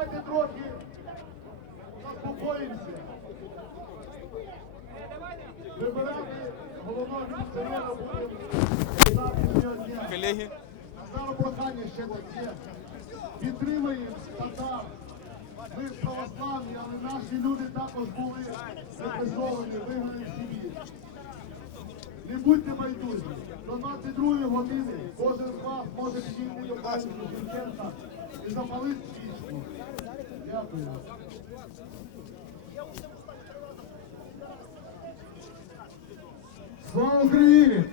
Давайте трохи заспокоїмося. Вибирати головного місцевого завтрашнього. Колеги, Саме прохання ще таке. Підтримуємо татар. Ми православні, але наші люди також були репресовані, вигнані в сім'ї. Не будьте байдужі. До 22 години кожен з вас може підійти до Шевченка і запалити. Дякую. Слава Україні!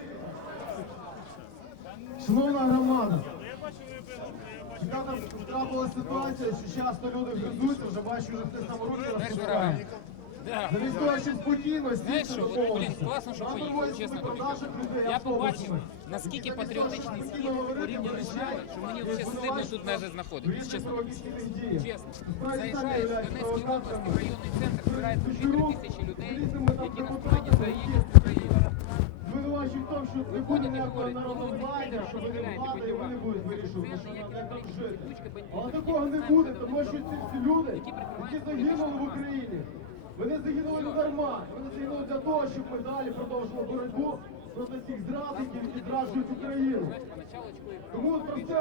Шановна громада, Яка там трапилася ситуація, що часто люди гризуться, вже бачу, вже хтось там руки розсуває. Да. Замість того, щоб спокійно Знаєш що, от, блін, класно, що поїхав, чесно тобі кажу. Я побачив, наскільки патріотичний схід порівняно з нами, що мені взагалі стидно тут навіть знаходитись, чесно. Чесно. Заїжджаєш в Донецькій області, в районний центр, збирається Ключову 2 тисячі людей, які настроєні за не буде Виходять і говорять, ну, і вони бандюгани. будуть вирішувати, Це ніякі як політичні жити. ключки. Але такого не буде, тому що ці всі люди, які загинули в Україні, не. Вони загинули для того, щоб ми далі продовжували боротьбу проти цих зрадників, які зраджують Україну. Тому про це